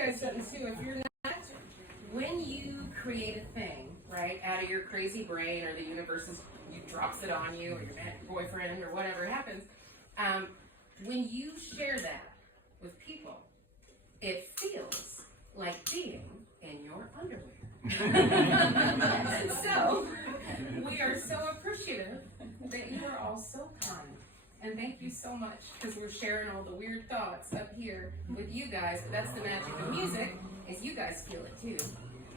guys something too. If you're not, when you create a thing, right, out of your crazy brain, or the universe drops it on you, or your boyfriend, or whatever happens, when you share that with people, it feels like being in your underwear. So, we are so appreciative that you are all so kind. And thank you so much, because we're sharing all the weird thoughts up here with you guys. But that's the magic of music, is you guys feel it too.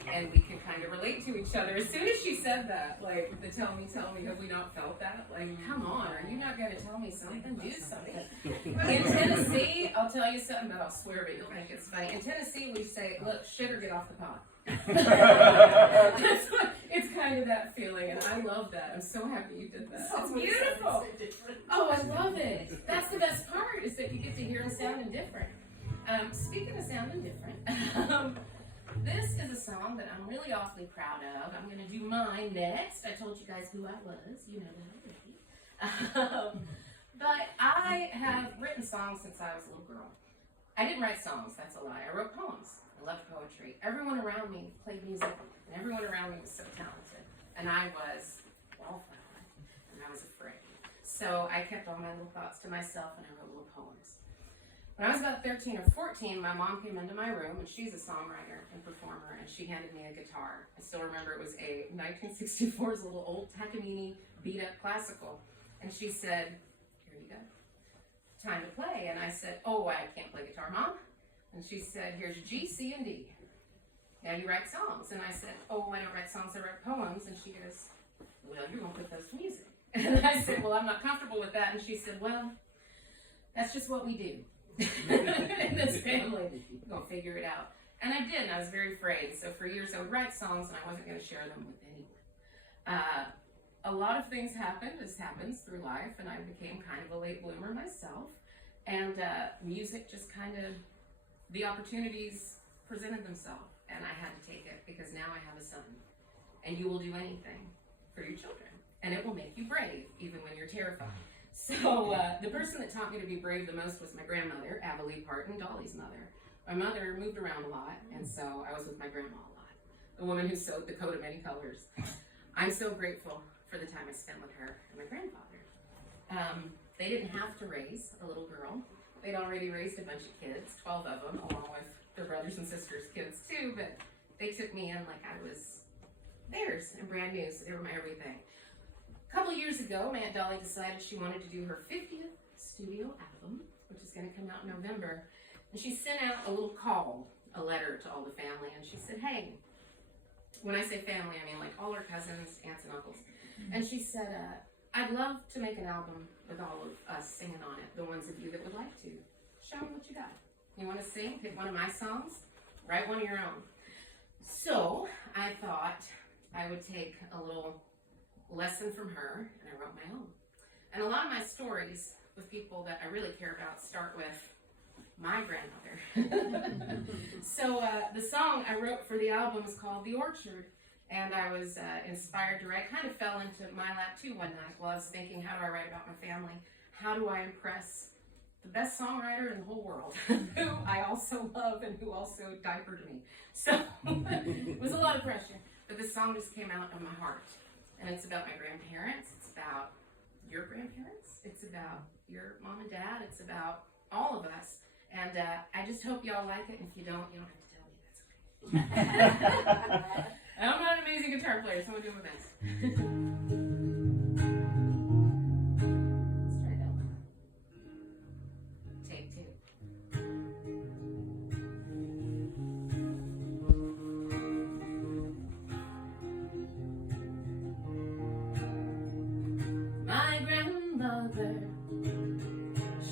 And we can kind of relate to each other. As soon as she said that, like, the tell me, have we not felt that? Like, come on, are you not going to tell me something? Do something. In Tennessee, I'll tell you something, but I'll swear, but you'll think it's funny. In Tennessee, we say, look, shit or get off the pot. That's what, it's kind of that feeling, and I love that. I'm so happy you did that. It's beautiful. Oh, I love it. That's the best part, is that you get to hear them sounding different. Speaking of sounding different, this is a song that I'm really awfully proud of. I'm going to do mine next. I told you guys who I was. You know that already. But I have written songs since I was a little girl. I didn't write songs. That's a lie. I wrote poems. I loved poetry. Everyone around me played music, and everyone around me was so talented. And I was wallflower, and I was afraid. So I kept all my little thoughts to myself, and I wrote little poems. When I was about 13 or 14, my mom came into my room, and she's a songwriter and performer, and she handed me a guitar. I still remember it was a 1964's little old Takamine beat-up classical. And she said, here you go, time to play. And I said, oh, I can't play guitar, Mom. And she said, here's G, C, and D. Now you write songs. And I said, oh, I don't write songs, I write poems. And she goes, well, you're going to put those to music. And I said, well, I'm not comfortable with that. And she said, well, that's just what we do. In this family, we're going to figure it out. And I did, and I was very afraid. So for years I would write songs, and I wasn't going to share them with anyone. A lot of things happened, as happens through life, and I became kind of a late bloomer myself. And music just kind of, the opportunities presented themselves, and I had to take it, because now I have a son. And you will do anything for your children, and it will make you brave, even when you're terrified. So the person that taught me to be brave the most was my grandmother, Dolly Parton, Dolly's mother. My mother moved around a lot, and so I was with my grandma a lot, the woman who sewed the coat of many colors. I'm so grateful for the time I spent with her and my grandfather. They didn't have to raise a little girl. They'd already raised a bunch of kids, 12 of them, along with their brothers and sisters' kids too, but they took me in like I was theirs and brand new, so they were my everything. A couple years ago, my Aunt Dolly decided she wanted to do her 50th studio album, which is going to come out in November. And she sent out a little call, a letter to all the family, and she said, hey, when I say family, I mean like all her cousins, aunts, and uncles. And she said, I'd love to make an album with all of us singing on it, the ones of you that would like to. Show me what you got. You want to sing? Pick one of my songs? Write one of your own. So I thought I would take a little lesson from her, and I wrote my own. And a lot of my stories with people that I really care about start with my grandmother. So the song I wrote for the album is called The Orchard, and I was inspired to write, kind of fell into my lap too one night while I was thinking, how do I write about my family? How do I impress the best songwriter in the whole world, who I also love and who also diapered me? So it was a lot of pressure, but this song just came out of my heart. And it's about my grandparents, it's about your grandparents, it's about your mom and dad, it's about all of us. And I just hope y'all like it, and if you don't have to tell me, that's okay. I'm not an amazing guitar player, so I'm going to do my best. Let's try that one. Take two. My grandmother,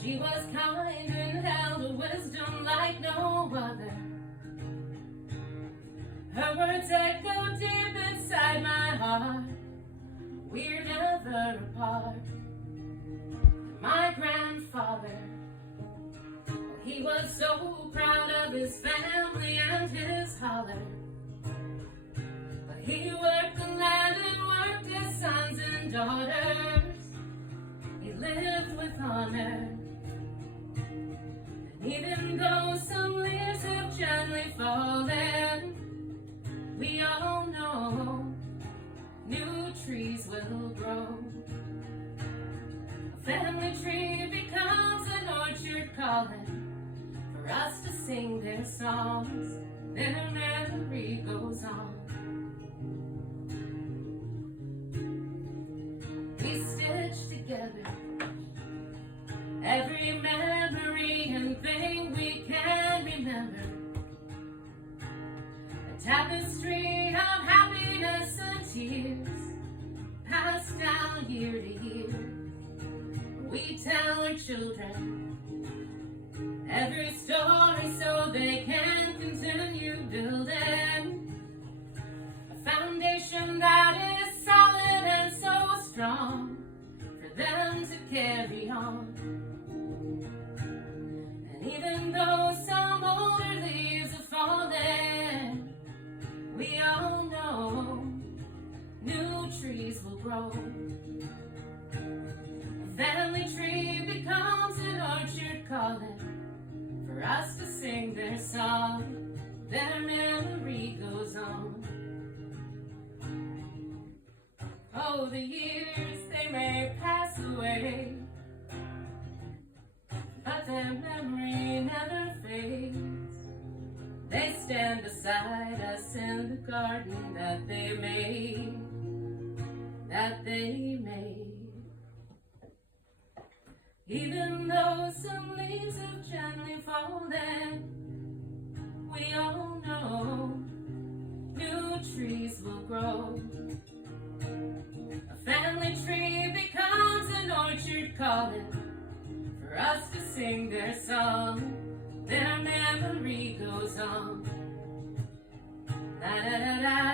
she was kind and held a wisdom like no other. Her words echo deep inside my heart. We're never apart. My grandfather, he was so proud of his family and his holler. But he worked the land and worked his sons and daughters. He lived with honor. And even though some leaves have gently family tree becomes an orchard calling for us to sing their songs. Their memory goes on. We stitch together every memory and thing we can remember. A tapestry of happiness and tears passed down year to year. We tell our children every story so they can continue building a foundation that is solid and so strong for them to carry on. And even though some older leaves are falling, we all know new trees will grow. A family tree becomes an orchard calling for us to sing their song. Their memory goes on. Oh, the years, they may pass away, but their memory never fades. They stand beside us in the garden that they made, that they made. Even though some leaves have gently fallen, we all know new trees will grow. A family tree becomes an orchard calling for us to sing their song. Their memory goes on. La da da da.